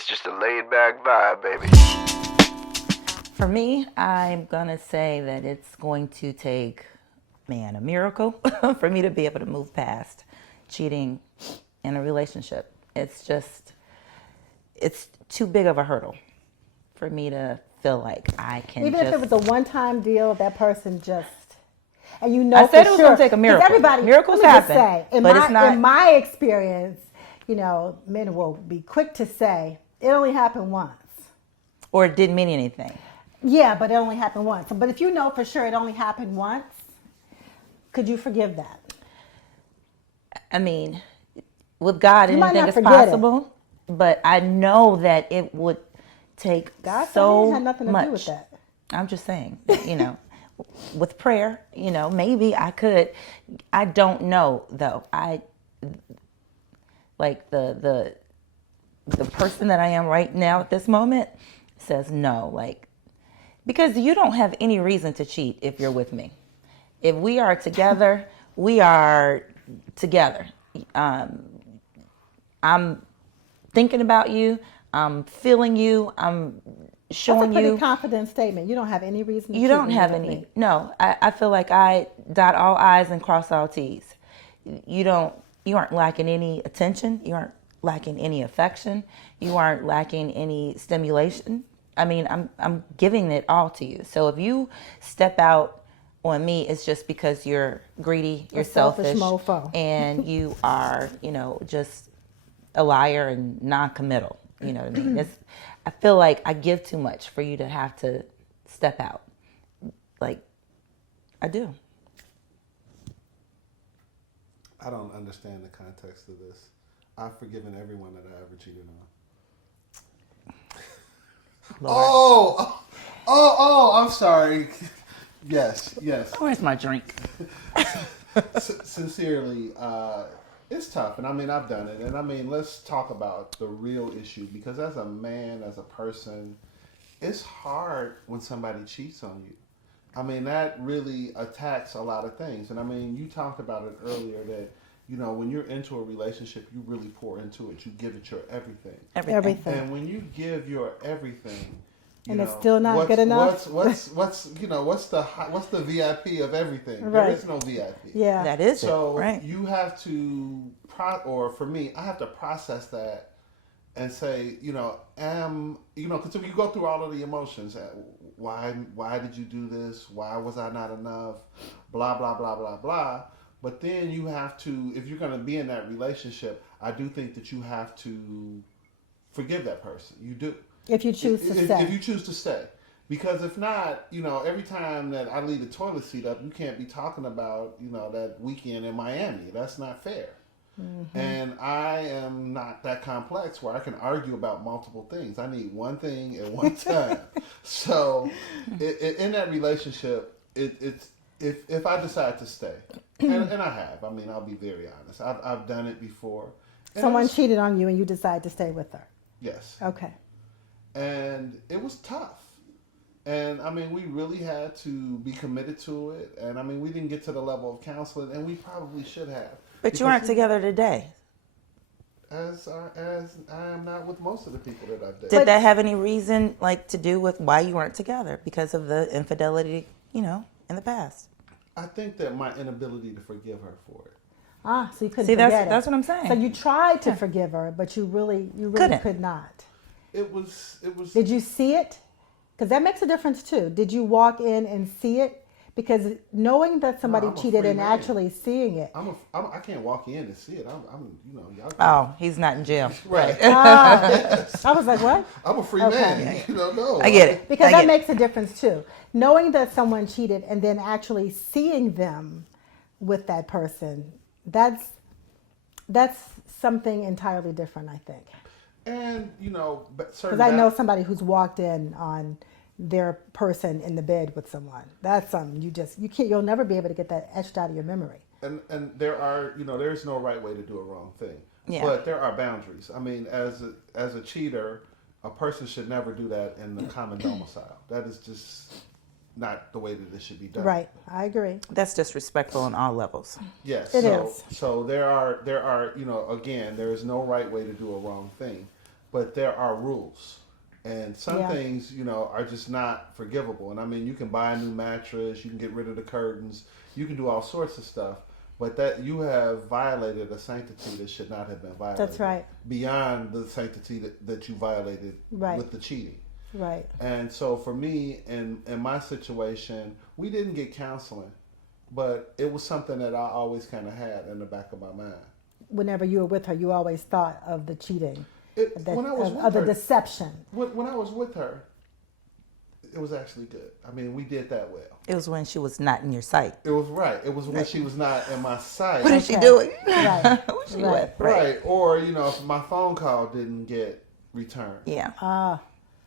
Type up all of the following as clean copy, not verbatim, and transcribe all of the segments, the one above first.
It's just a laid back vibe, baby. For me, I'm going to say that it's going to take, man, a miracle for me to be able to move past cheating in a relationship. It's too big of a hurdle for me to feel like I can Even if it was a one-time deal, that person just, and you know I said for it was sure, going to take a 'cause miracle. Everybody, Miracles let me just happen, say, but it's not. In my experience, men will be quick to say it only happened once. Or it didn't mean anything. Yeah, but it only happened once. But if you know for sure it only happened once, could you forgive that? I mean, with God, You might anything not is forget it. possible. But I know that it would take God so had nothing to much. do with that. I'm just saying, with prayer, maybe I could. I don't know though. I like the person that I am right now at this moment says no, like, because you don't have any reason to cheat if you're with me. If we are together, we are together. I'm thinking about you. I'm feeling you. I'm showing That's a pretty you. confident statement. You don't have any reason to You cheat don't when have you're with any. me. No, I feel like I dot all I's and cross all T's. You don't. You aren't lacking any attention. You aren't lacking any affection. You aren't lacking any stimulation. I mean, I'm giving it all to you. So if you step out on me, it's just because you're greedy, you're selfish selfish, mofo. and you are, just a liar and non-committal. You know what I mean? I feel like I give too much for you to have to step out. Like, I do. I don't understand the context of this. I've forgiven everyone that I ever cheated on. Lord. I'm sorry. Yes. Where's my drink? Sincerely, it's tough, and I mean I've done it, and I mean let's talk about the real issue, because as a man, as a person, it's hard when somebody cheats on you. I mean that really attacks a lot of things, and I mean you talked about it earlier that when you're into a relationship, you really pour into it, you give it your everything. Everything. And when you give your everything, And it's still not good enough? What's the VIP of everything? Right. There is no VIP. Yeah. That is So it, right? you have to, or for me, I have to process that and say, because you go through all of the emotions. Why did you do this? Why was I not enough? Blah blah blah blah blah. But then you have to, if you're going to be in that relationship, I do think that you have to forgive that person. You do. If you choose to stay. If you choose to stay. Because if not, every time that I leave the toilet seat up, you can't be talking about, that weekend in Miami. That's not fair. Mm-hmm. And I am not that complex where I can argue about multiple things. I need one thing at one time. So in that relationship, it's if I decide to stay, and I have, I mean, I'll be very honest. I've done it before. Someone cheated on you and you decide to stay with her. Yes. Okay. And it was tough. And I mean, we really had to be committed to it. And I mean, we didn't get to the level of counseling, and we probably should have. But you aren't together today. As I am not with most of the people that I've dated. Did that have any reason, to do with why you weren't together? Because of the infidelity, in the past? I think that my inability to forgive her for it. So you couldn't See, forget that's it. what I'm saying. So you tried to forgive her, but you really could not. It was. Did you see it? Because that makes a difference too. Did you walk in and see it? Because knowing that somebody I'm a cheated free and man. actually seeing it. I can't walk in and see it. I'm y'all. Oh, he's not in jail. Right. I was like, what? I'm a free Okay. man. No. I get it. Because I that get makes a difference too. Knowing that someone cheated and then actually seeing them with that person, that's something entirely different, I think. And Because I know somebody who's walked in on their person in the bed with someone. That's something you'll never be able to get that etched out of your memory. And there are there's no right way to do a wrong thing. Yeah. But there are boundaries. I mean, as a cheater, a person should never do that in the common domicile. That is just not the way that this should be done. Right, I agree. That's disrespectful on all levels. Yes. It is. So there are again, there is no right way to do a wrong thing. but there are rules. And some Yeah. things, are just not forgivable. And I mean, you can buy a new mattress, you can get rid of the curtains, you can do all sorts of stuff, but that you have violated a sanctity that should not have been violated. That's right. Beyond the sanctity that you violated Right. with the cheating. Right. And so for me, in my situation, we didn't get counseling, but it was something that I always kind of had in the back of my mind. Whenever you were with her, you always thought of the cheating, When I was with of the her, deception. when I was with her, it was actually good. I mean, we did that well. It was when she was not in your sight. It was right. It was when she was not in my sight. What is she Okay. doing? Right. Who she Right. with? Right. Or, if my phone call didn't get returned. Yeah.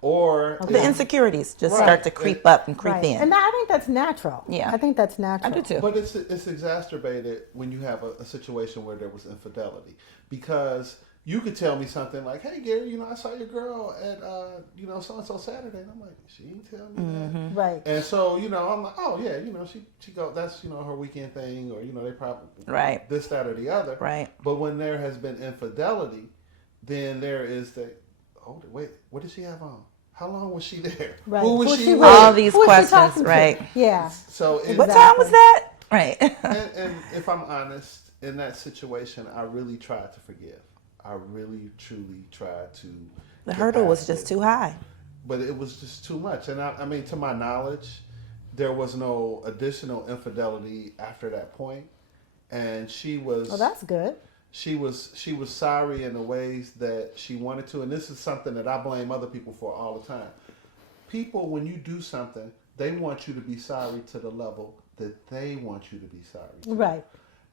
Or The insecurities just Right. start to creep up and creep Right. in. And I think that's natural. Yeah. I think that's natural. I do too. But it's exacerbated when you have a situation where there was infidelity, because you could tell me something like, "Hey, Gary, I saw your girl at so and so Saturday," and I'm like, "She didn't tell me that." Right. And so I'm like, "Oh yeah, she go that's her weekend thing, or they probably Right. this, that, or the other." Right. But when there has been infidelity, then there is wait, what did she have on? How long was she there? Right. Who was Who's she she with? with? All these Who is she questions, talking to? right. Yeah. So What time was that? Right. and if I'm honest, in that situation, I really tried to forgive. I really, truly tried to. The get hurdle was past just it. too high. But it was just too much. And I mean, to my knowledge, there was no additional infidelity after that point. And she was. Well, that's good. She was sorry in the ways that she wanted to, and this is something that I blame other people for all the time. People, when you do something, they want you to be sorry to the level that they want you to be sorry to. Right.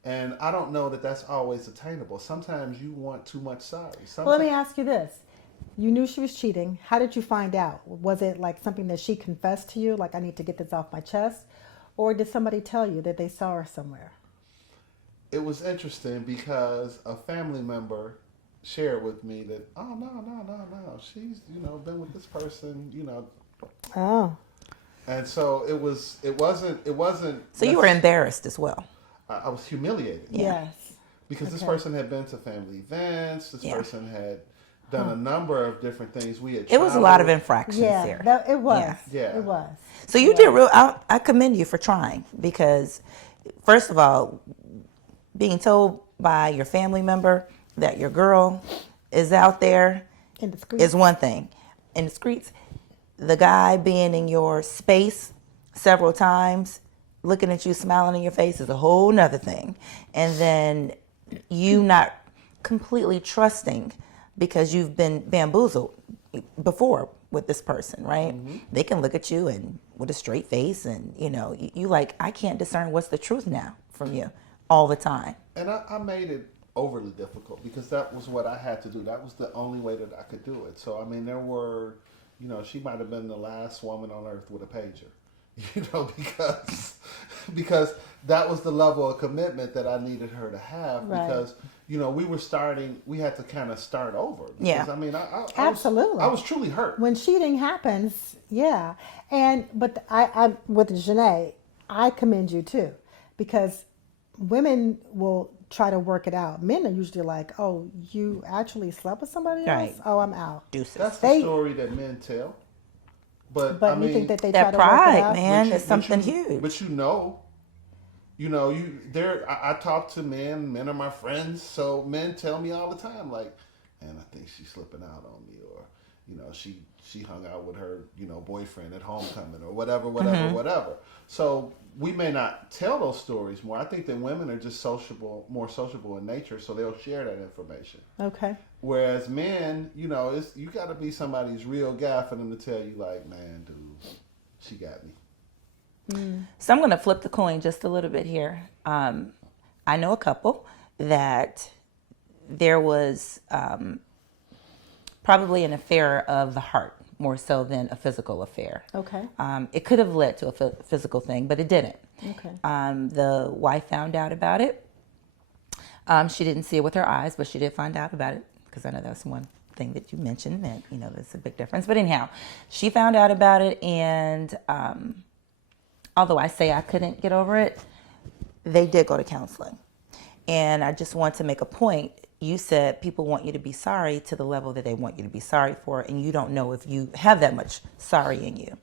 And I don't know that that's always attainable. Sometimes you want too much sorry. Well, let me ask you this. You knew she was cheating. How did you find out? Was it like something that she confessed to you, like I need to get this off my chest? Or did somebody tell you that they saw her somewhere? It was interesting because a family member shared with me that, oh, no, she's, been with this person, Oh. And so it wasn't. So you were embarrassed as well. I was humiliated. Yes. Because this Okay. person had been to family events. This Yeah. person had done a number of different things. We had. It was a lot of traveled. infractions Yeah, here. it was. Yeah. It was. So you did real. I commend you for trying, because, first of all, being told by your family member that your girl is out there In the street. is one thing. In the streets, the guy being in your space several times, looking at you, smiling in your face, is a whole nother thing. And then you not completely trusting because you've been bamboozled before with this person, right? Mm-hmm. They can look at you and with a straight face, and you like, I can't discern what's the truth now from you all the time. And I made it overly difficult because that was what I had to do. That was the only way that I could do it. So I mean, there were, she might have been the last woman on earth with a pager, because that was the level of commitment that I needed her to have. Right. Because we had to kind of start over. Because, Yeah. I mean, I Absolutely. I was truly hurt. When cheating happens, yeah. But I with Janae, I commend you too, because women will try to work it out. Men are usually like, "Oh, you actually slept with somebody else? Right. Oh, I'm out." Deuces. That's They- the story that men tell. But But I mean, you think that they try That to work it pride, out? man, But is something huge. But I talk to men. Men are my friends, so men tell me all the time, like, "Man, I think she's slipping out on me," or she hung out with her boyfriend at homecoming, or whatever. So we may not tell those stories more. I think that women are just more sociable in nature, so they'll share that information. Okay. Whereas men, you got to be somebody's real guy for them to tell you, like, "Man, dude, she got me." So I'm going to flip the coin just a little bit here. I know a couple that there was probably an affair of the heart more so than a physical affair. Okay. It could have led to a physical thing, but it didn't. Okay. The wife found out about it. She didn't see it with her eyes, but she did find out about it, because I know that's one thing that you mentioned that, there's a big difference. But anyhow, she found out about it, and although I say I couldn't get over it, they did go to counseling. And I just want to make a point you said people want you to be sorry to the level that they want you to be sorry for, and you don't know if you have that much sorry in you.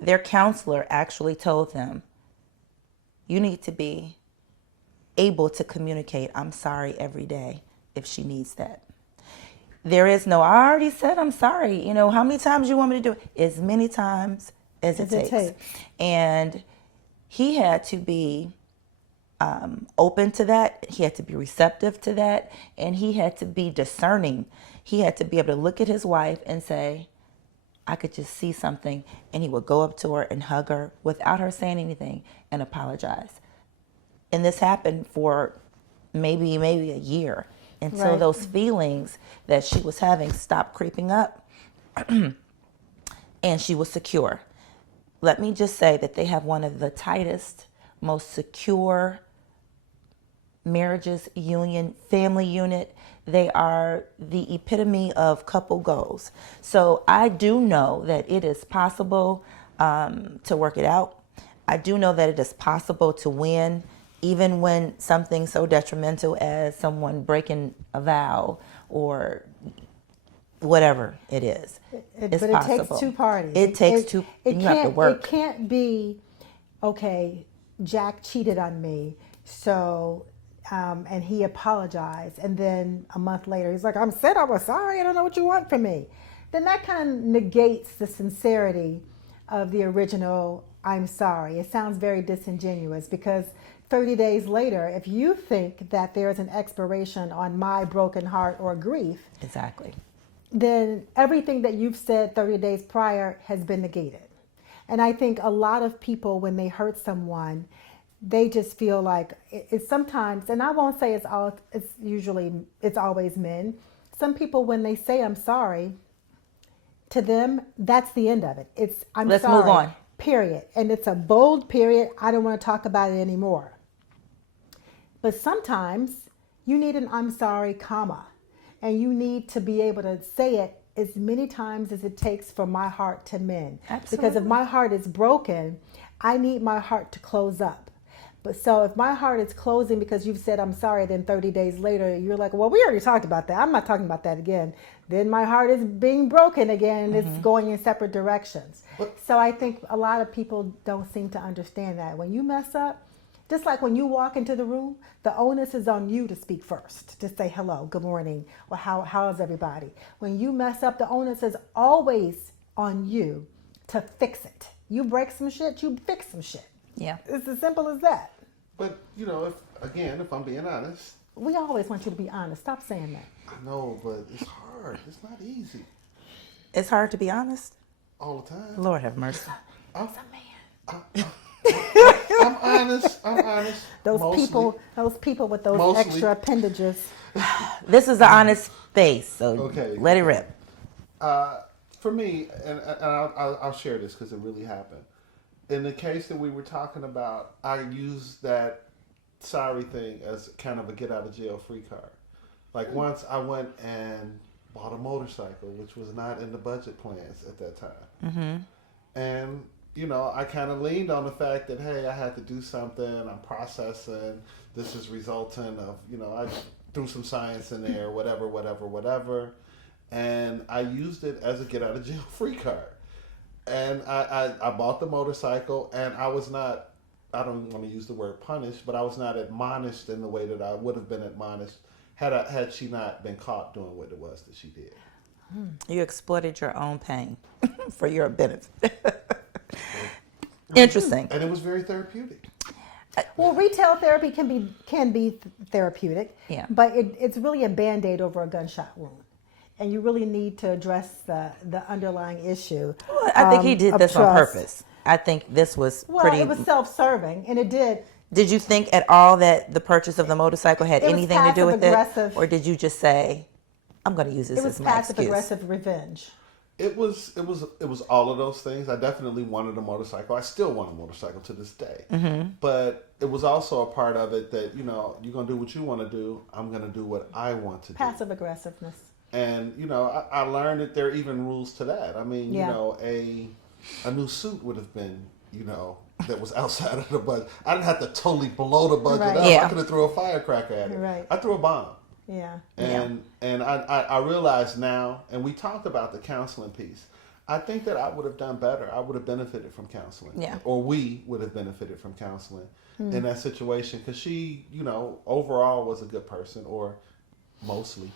Their counselor actually told them, you need to be able to communicate, I'm sorry every day if she needs that. There is no, I already said I'm sorry. You know, how many times you want me to do it? As many times as it takes. And he had to be open to that. He had to be receptive to that. And he had to be discerning. He had to be able to look at his wife and say, I could just see something. And he would go up to her and hug her without her saying anything and apologize. And this happened for maybe a year until Right. those feelings that she was having stopped creeping up and she was secure. Let me just say that they have one of the tightest, most secure marriages, union, family unit. They are the epitome of couple goals. So I do know that it is possible to work it out. I do know that it is possible to win, even when something so detrimental as someone breaking a vow or whatever it is. It's but possible. it takes two parties. It takes two. You have to work. It can't be, okay, Jack cheated on me, so, and he apologized, and then a month later he's like, I was sorry, I don't know what you want from me. Then that kind of negates the sincerity of the original I'm sorry. It sounds very disingenuous because 30 days later, if you think that there's an expiration on my broken heart or grief, Exactly. then everything that you've said 30 days prior has been negated. And I think a lot of people, when they hurt someone, they just feel like it's sometimes, and I won't say it's always men. Some people, when they say I'm sorry, to them, that's the end of it. It's I'm Let's sorry. move on. Period. And it's a bold period. I don't want to talk about it anymore. But sometimes you need an I'm sorry, comma. And you need to be able to say it as many times as it takes for my heart to mend. Absolutely. Because if my heart is broken, I need my heart to close up. But so if my heart is closing because you've said I'm sorry, then 30 days later you're like, well, we already talked about that. I'm not talking about that again. Then my heart is being broken again and it's going in separate directions. So I think a lot of people don't seem to understand that. When you mess up, just like when you walk into the room, the onus is on you to speak first, to say hello, good morning, or how's everybody? When you mess up, the onus is always on you to fix it. You break some shit, you fix some shit. Yeah. It's as simple as that. But you know, if I'm being honest, We always want you to be honest. Stop saying that. I know, but it's hard. It's not easy It's hard to be honest. all the time. Lord have mercy. I'm honest. Those Mostly. people with those Mostly. extra appendages. This is an honest space, so Okay. let it rip. For me, and I'll share this because it really happened. In the case that we were talking about, I used that sorry thing as kind of a get out of jail free card. Like once I went and bought a motorcycle, which was not in the budget plans at that time. Mm-hmm. And, you know, I kind of leaned on the fact that, hey, I had to do something, I'm processing, this is resultant of, you know, I threw some science in there, whatever. And I used it as a get out of jail free card. And I bought the motorcycle, and I was not, I don't want to use the word punished, but I was not admonished in the way that I would have been admonished had she not been caught doing what it was that she did. You exploited your own pain for your benefit. Interesting. And it was very therapeutic. Well, retail therapy can be therapeutic, Yeah. but it's really a Band-Aid over a gunshot wound. And you really need to address the underlying issue. Well, I think he did of this on trust. purpose. I think this was Well, pretty. it was self-serving, and it did. Did you think at all that the purchase of the motorcycle had It was anything to do with it? passive-aggressive. Or did you just say, I'm going to use this It was as my excuse? passive-aggressive revenge. It was all of those things. I definitely wanted a motorcycle. I still want a motorcycle to this day. Mm-hmm. But it was also a part of it that, you know, you're going to do what you want to do. I'm going to do what I want to do. Passive-aggressiveness. And, you know, I learned that there are even rules to that. I mean, Yeah. you know, a new suit would have been, you know, that was outside of the budget. I didn't have to totally blow the budget Right. up. Yeah. I could have threw a firecracker at it. Right. I threw a bomb. Yeah. And I realize now, and we talked about the counseling piece. I think that I would have done better. I would have benefited from counseling. Yeah. Or we would have benefited from counseling in that situation, because she, overall was a good person, or mostly.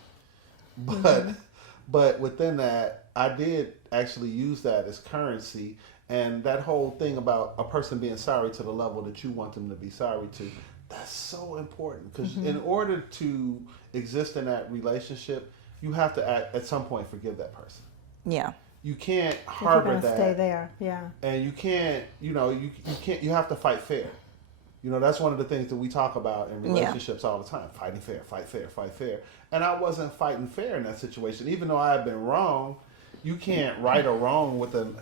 But within that, I did actually use that as currency. And that whole thing about a person being sorry to the level that you want them to be sorry to, that's so important. Because in order to exist in that relationship, you have to at some point forgive that person. Yeah. You can't If you're harbor gonna that. stay there. Yeah. And you can't, you can't, you have to fight fair. That's one of the things that we talk about in relationships all the time. Fighting fair, fight fair, fight fair. And I wasn't fighting fair in that situation. Even though I had been wrong, you can't right a wrong with an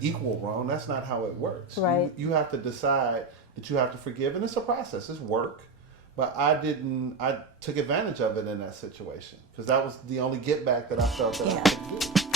equal wrong. That's not how it works. Right. You have to decide that you have to forgive. And it's a process. It's work. But I took advantage of it in that situation. Because that was the only get back that I felt that I could do.